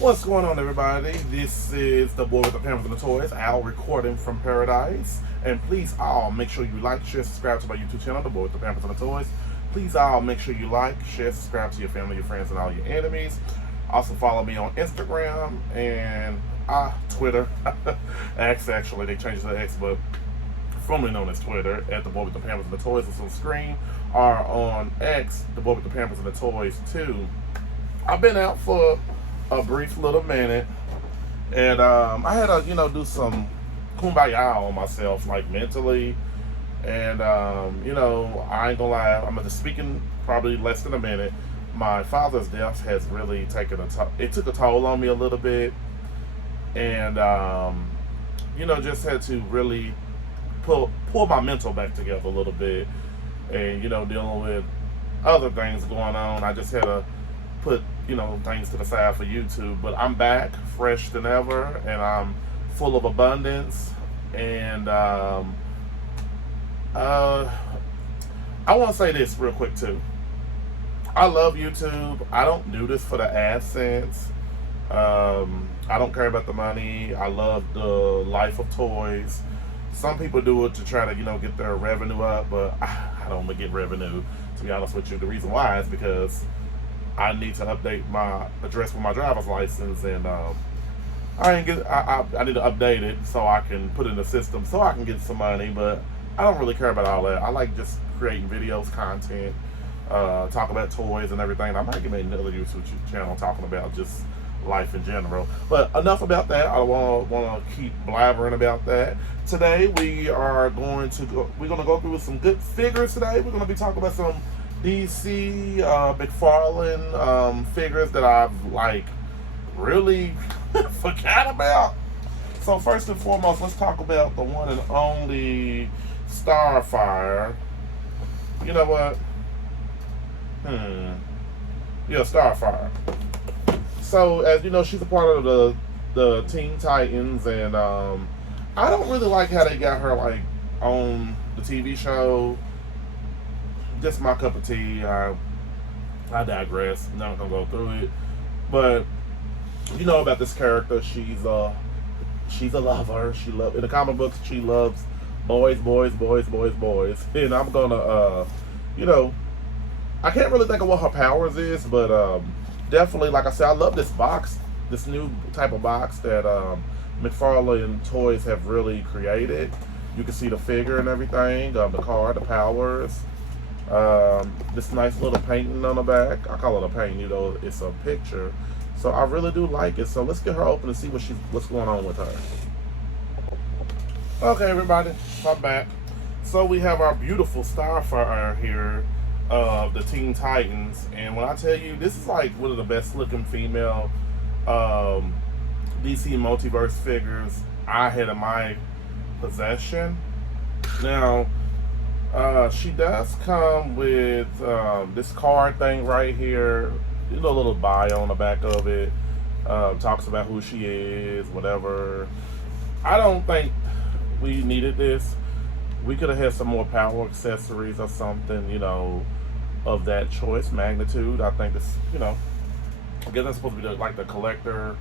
What's going on, everybody? This is the boy with the pampers and the toys, Al, recording from paradise. And please all make sure you like, share, subscribe to my YouTube channel, the boy with the pampers and the toys. Please all make sure you like, share, subscribe to your family, your friends, and all your enemies. Also follow me on Instagram and Twitter. X, actually, they changed it to X, but formerly known as Twitter, at the boy with the pampers and the toys. It's on the screen. Or on X, the boy with the pampers and the toys too. I've been out for a brief little minute, and I had to, do some kumbaya on myself, like mentally. And I ain't gonna lie, I'm gonna speak in probably less than a minute. My father's death has really taken it took a toll on me a little bit, and just had to really pull my mental back together a little bit, and dealing with other things going on. I just had to put things to the side for YouTube, but I'm back fresh than ever, and I'm full of abundance. And I want to say this real quick too. I love YouTube. I don't do this for the AdSense. I don't care about the money. I love the life of toys. Some people do it to try to get their revenue up, but I don't get revenue, to be honest with you. The reason why is because I need to update my address with my driver's license, and I need to update it so I can put it in the system so I can get some money. But I don't really care about all that. I like just creating videos, content, talk about toys and everything. I might get another YouTube channel talking about just life in general. But enough about that. I want to keep blabbering about that. Today we're going to go through some good figures. Today we're going to be talking about some DC McFarlane figures that I've really forgot about. So first and foremost, let's talk about the one and only Starfire. You know what? Yeah, Starfire. So as you know, she's a part of the Teen Titans, and I don't really like how they got her on the TV show. Just my cup of tea. I digress. I'm not gonna go through it, but about this character. She's a lover. In the comic books. She loves boys, boys, boys, boys, boys. And I'm gonna I can't really think of what her powers is, but definitely, like I said, I love this box, this new type of box that McFarlane Toys have really created. You can see the figure and everything, the card, the powers. This nice little painting on the back. I call it a painting, it's a picture. So I really do like it. So let's get her open and see what's going on with her. Okay, everybody, I'm back. So we have our beautiful Starfire here of the Teen Titans, and when I tell you, this is one of the best looking female DC Multiverse figures I had in my possession. Now, she does come with this card thing right here. A little bio on the back of it. Talks about who she is, whatever. I don't think we needed this. We could have had some more power accessories or something, of that choice magnitude. I think it's, I guess that's supposed to be the collector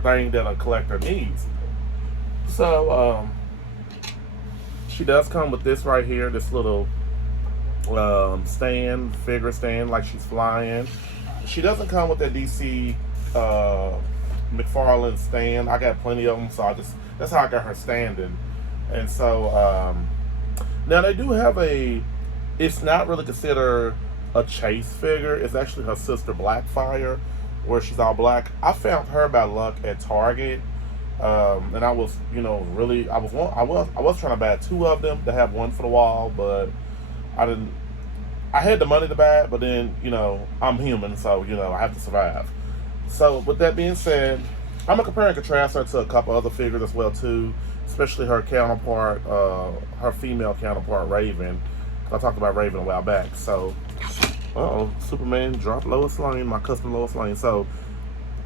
thing that a collector needs. So, she does come with this right here, this little figure stand, like she's flying. She doesn't come with that DC McFarlane stand. I got plenty of them, so that's how I got her standing. And so now they do have it's not really considered a chase figure. It's actually her sister Blackfire, where she's all black. I found her by luck at Target. And I was, I was trying to buy two of them to have one for the wall, but I had the money to buy it, but then, I'm human, so, I have to survive. So with that being said, I'm gonna compare and contrast her to a couple other figures as well too, especially her counterpart, her female counterpart, Raven. I talked about Raven a while back. So, Superman dropped Lois Lane, my custom Lois Lane. So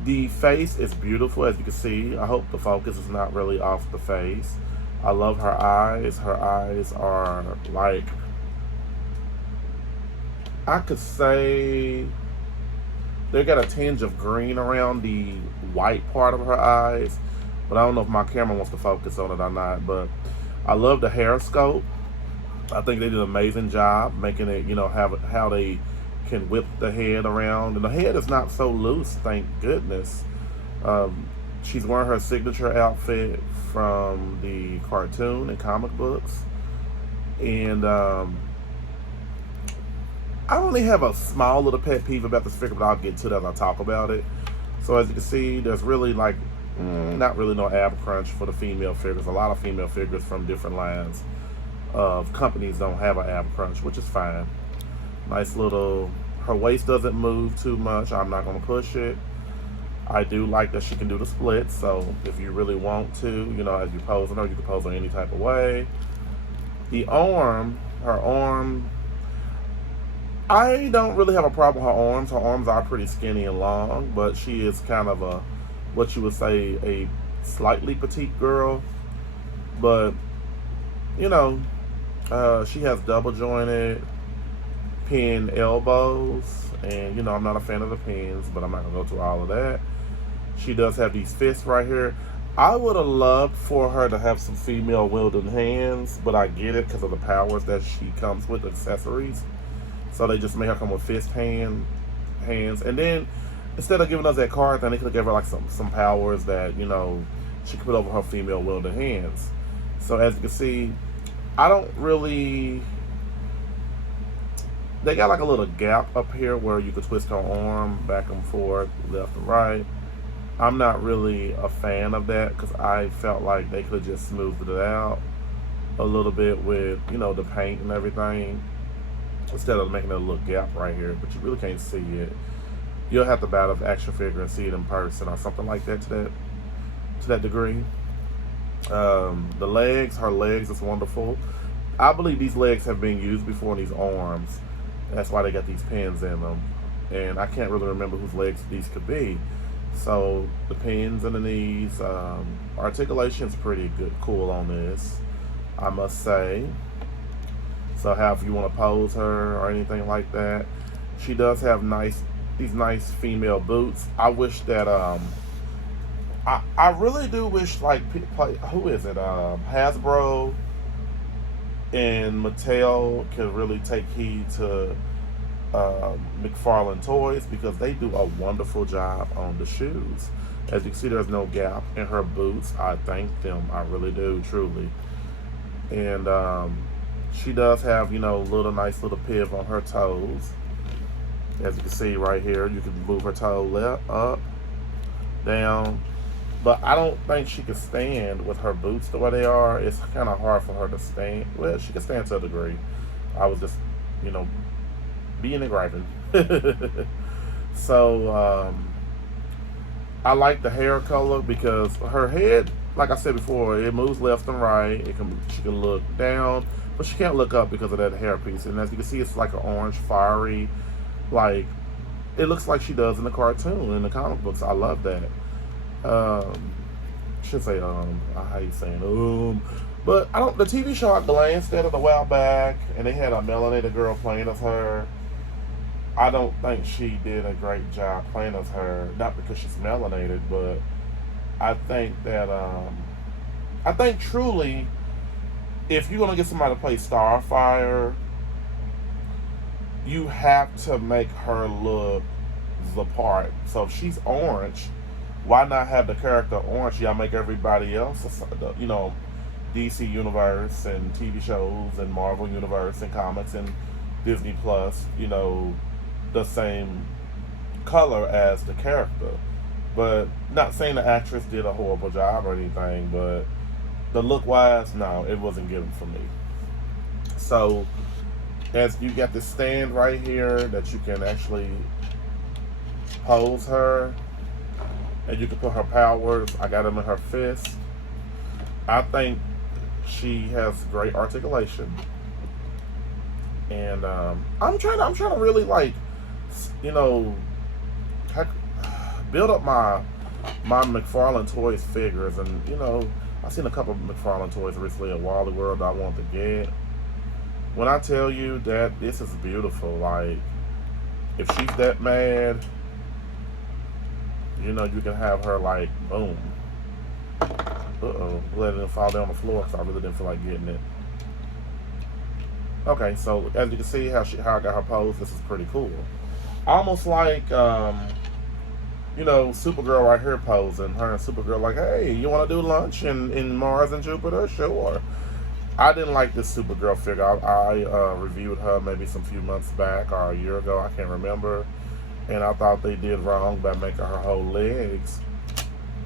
the face is beautiful, as you can see. I hope the focus is not really off the face. I love her eyes. Her eyes are I could say They got a tinge of green around the white part of her eyes, but I don't know if my camera wants to focus on it or not. But I love the hair sculpt. I think they did an amazing job making it, have how they can whip the head around, and the head is not so loose. Thank goodness. Um, she's wearing her signature outfit from the cartoon and comic books, and I only have a small little pet peeve about this figure, but I'll get to that as I talk about it. So as you can see, there's really like not really no ab crunch for the female figures. A lot of female figures from different lines of companies don't have an ab crunch, which is fine. Nice little, her waist doesn't move too much. I'm not going to push it. I do like that she can do the splits, so if you really want to, as you posing her, you can pose her any type of way. The arm, her arm, I don't really have a problem with her arms. Her arms are pretty skinny and long, but she is kind of a, what you would say, a slightly petite girl. But, she has double jointed pin elbows, and I'm not a fan of the pins, but I'm not gonna go through all of that. She does have these fists right here. I would have loved for her to have some female wielding hands, but I get it because of the powers that she comes with, accessories. So they just made her come with fist hands, and then instead of giving us that card, then they could have given her like some powers that she could put over her female wielding hands. So as you can see, I don't really. They got like a little gap up here where you could twist her arm back and forth, left and right. I'm not really a fan of that because I felt like they could have just smoothed it out a little bit with, the paint and everything, instead of making a little gap right here, but you really can't see it. You'll have to buy the action figure and see it in person or something like that to that degree. The legs, her legs is wonderful. I believe these legs have been used before in these arms. That's why they got these pins in them. And I can't really remember whose legs these could be. So the pins in the knees, articulation's pretty good, cool on this, I must say. So however you want to pose her or anything like that. She does have these nice female boots. I wish that I really do wish, like, who is it? Hasbro and Mattel could really take heed to McFarlane Toys, because they do a wonderful job on the shoes. As you can see, there's no gap in her boots. I thank them. I really do, truly. And she does have, little nice little pivot on her toes. As you can see right here, you can move her toe left, up, down. But I don't think she can stand with her boots the way they are. It's kind of hard for her to stand. Well, she can stand to a degree. I was just, being a griping. So, I like the hair color because her head, like I said before, it moves left and right. She can look down, but she can't look up because of that hair piece. And as you can see, it's like an orange, fiery, like, it looks like she does in the cartoon, in the comic books. I love that. Should say I hate saying but I don't. The TV show I glanced at it a while back, and they had a melanated girl playing as her. I don't think she did a great job playing as her, not because she's melanated, but I think that I think truly, if you're gonna get somebody to play Starfire, you have to make her look the part. So if she's orange, why not have the character orange? Y'all make everybody else, DC Universe and TV shows and Marvel Universe and comics and Disney Plus, the same color as the character. But not saying the actress did a horrible job or anything, but the look wise, no, it wasn't given for me. So as you got this stand right here that you can actually pose her, and you can put her powers. I got them in her fist. I think she has great articulation, and I'm trying to really, like, build up my McFarlane Toys figures, and I've seen a couple of McFarlane Toys recently at Wally World I want to get. When I tell you that this is beautiful, like, if she's that mad, you know, you can have her like, boom. Uh-oh, let it fall down on the floor because I really didn't feel like getting it. Okay, so as you can see how I got her pose, this is pretty cool. Almost like, you know, Supergirl right here posing. Her and Supergirl like, hey, you want to do lunch in Mars and Jupiter? Sure. I didn't like this Supergirl figure. I reviewed her maybe some few months back or a year ago. I can't remember. And I thought they did wrong by making her whole legs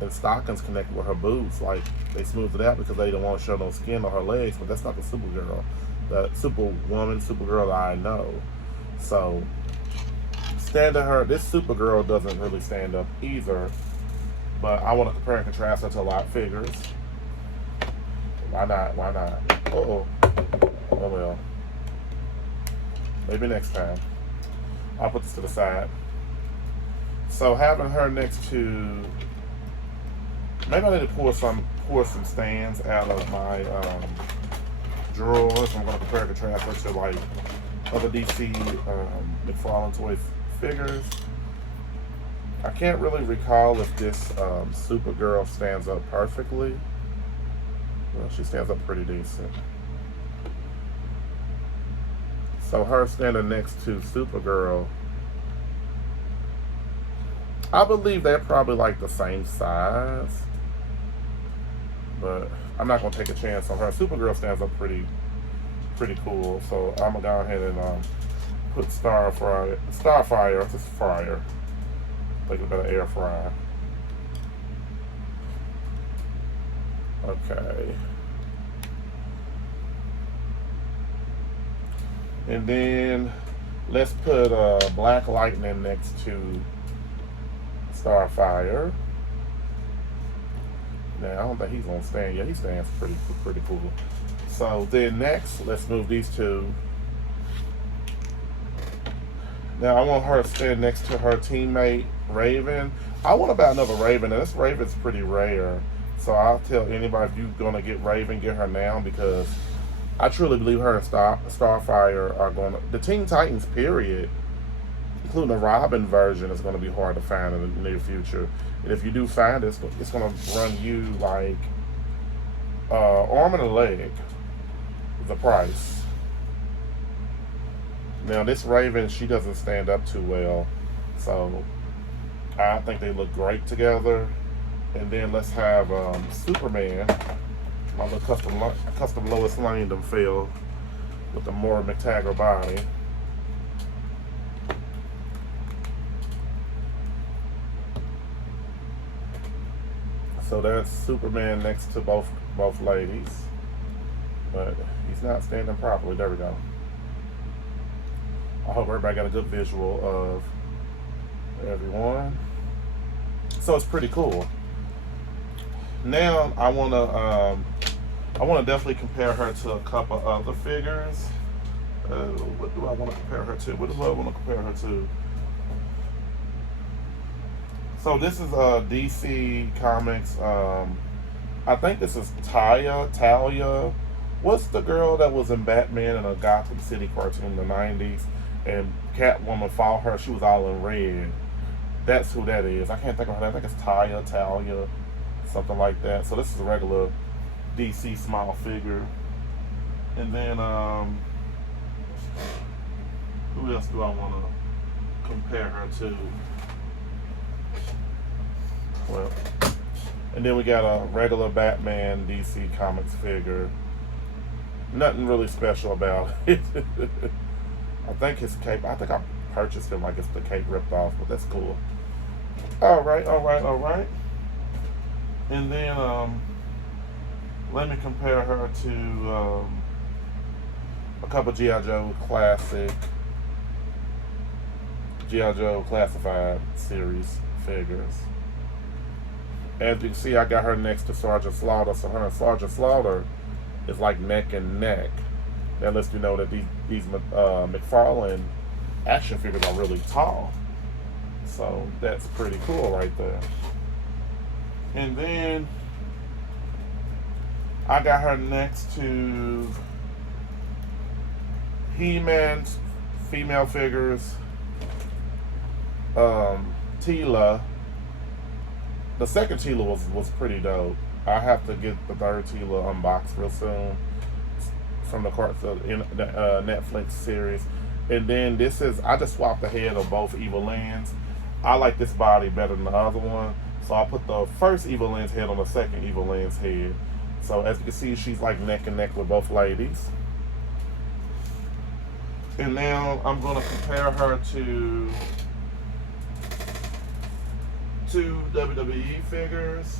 and stockings connected with her boots. Like, they smoothed it out because they didn't want to show no skin on her legs. But that's not the Supergirl. The Supergirl that I know. So, standing her, this Supergirl doesn't really stand up either. But I want to compare and contrast her to a lot of figures. Why not? Why not? Uh-oh. Oh well. Maybe next time. I'll put this to the side. So having her next to, maybe I need to pour some stands out of my drawers. I'm going to compare and contrast her to like other DC McFarlane toy figures. I can't really recall if this Supergirl stands up perfectly. Well, she stands up pretty decent. So her standing next to Supergirl, I believe they're probably like the same size. But I'm not going to take a chance on her. Supergirl stands up pretty cool. So I'm going to go ahead and put Starfire, this fryer. Like a better air fryer. Okay. And then let's put Black Lightning next to Starfire. Now I don't think he's gonna stand. Yeah, he stands pretty cool. So then next, let's move these two. Now I want her to stand next to her teammate Raven. I want to buy another Raven. Now this Raven's pretty rare. So I'll tell anybody, if you're going to get Raven, get her now, because I truly believe her and Starfire are going to... The Teen Titans, period, including the Robin version, is going to be hard to find in the near future. And if you do find it, it's going to run you like arm and a leg, the price. Now this Raven, she doesn't stand up too well. So I think they look great together. And then let's have Superman, my little custom Lois Lane them feel with the more McTaggart body. So that's Superman next to both ladies, but he's not standing properly. There we go. I hope everybody got a good visual of everyone. So it's pretty cool. Now I wanna definitely compare her to a couple other figures. What do I want to compare her to? What do I want to compare her to? So this is DC Comics. I think this is Talia. What's the girl that was in Batman in a Gotham City cartoon in the 90s? And Catwoman fought her. She was all in red. That's who that is. I can't think of her. I think it's Talia, something like that. So this is a regular DC small figure. And then who else do I want to compare her to? Well, and then we got a regular Batman DC Comics figure. Nothing really special about it. I think his cape, I think I purchased him like it's the cape ripped off, but that's cool. Alright. And then let me compare her to a couple G.I. Joe Classified series figures. As you can see, I got her next to Sergeant Slaughter, so her and Sergeant Slaughter is like neck and neck. That lets you know that these McFarlane action figures are really tall. So that's pretty cool right there. And then I got her next to He-Man's female figures, Tila, the second Tila was pretty dope. I have to get the third Tila unboxed real soon from the Netflix series. And then this is, I just swapped the head of both Evil Lynn's. I like this body better than the other one, so I put the first Evil Lynn's head on the second Evil Lynn's head. So as you can see, she's like neck and neck with both ladies. And now I'm going to compare her to two WWE figures.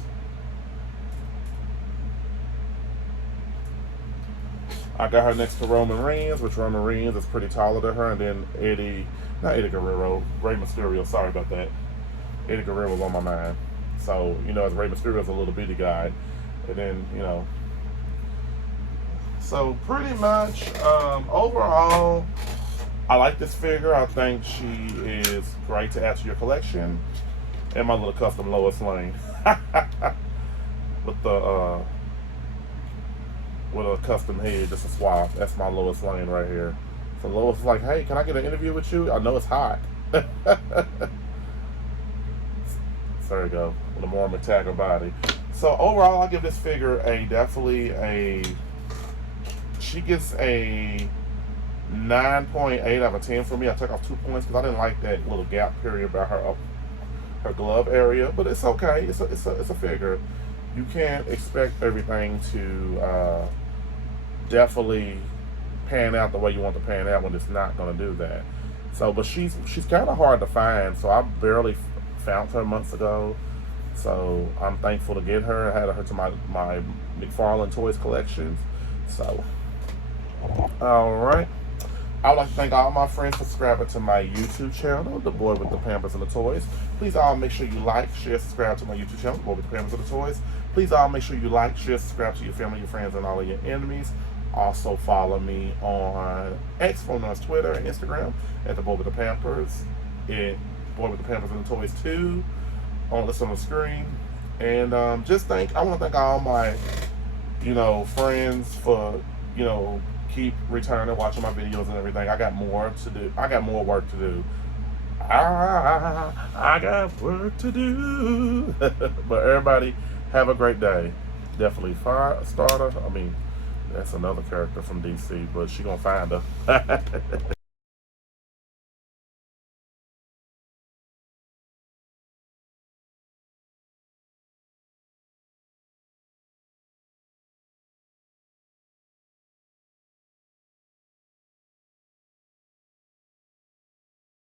I got her next to Roman Reigns, which Roman Reigns is pretty taller than her, and then Ray Mysterio, sorry about that. Eddie Guerrero was on my mind. So, as Ray Mysterio's a little bitty guy. And then, so pretty much, overall, I like this figure. I think she is great to add to your collection. And my little custom Lois Lane. With a custom head, just a swap. That's my Lois Lane right here. So Lois is like, hey, can I get an interview with you? I know it's hot. There we go. With a more Metallica body. So overall, I give this figure she gets a 9.8 out of 10 for me. I took off 2 points because I didn't like that little gap period about her glove area, but it's okay. It's a figure. You can't expect everything to definitely pan out the way you want to pan out when it's not going to do that. So, but she's kind of hard to find. So I barely found her months ago. So I'm thankful to get her. I had her to my McFarlane Toys collections. So, all right. I would like to thank all my friends for subscribing to my YouTube channel, The Boy with the Pampers and the Toys. Please all make sure you like, share, subscribe to my YouTube channel, The Boy with the Pampers and the Toys. Please all make sure you like, share, subscribe to your family, your friends, and all of your enemies. Also follow me on X, formerly known as Twitter and Instagram, at The Boy with the Pampers, and Boy with the Pampers and the Toys 2, on the screen. And I want to thank all my, friends for, keep returning, watching my videos and everything. I got more to do. I got more work to do. I got work to do. But everybody, have a great day. Definitely Firestarter. I mean, that's another character from DC, but she gonna find her.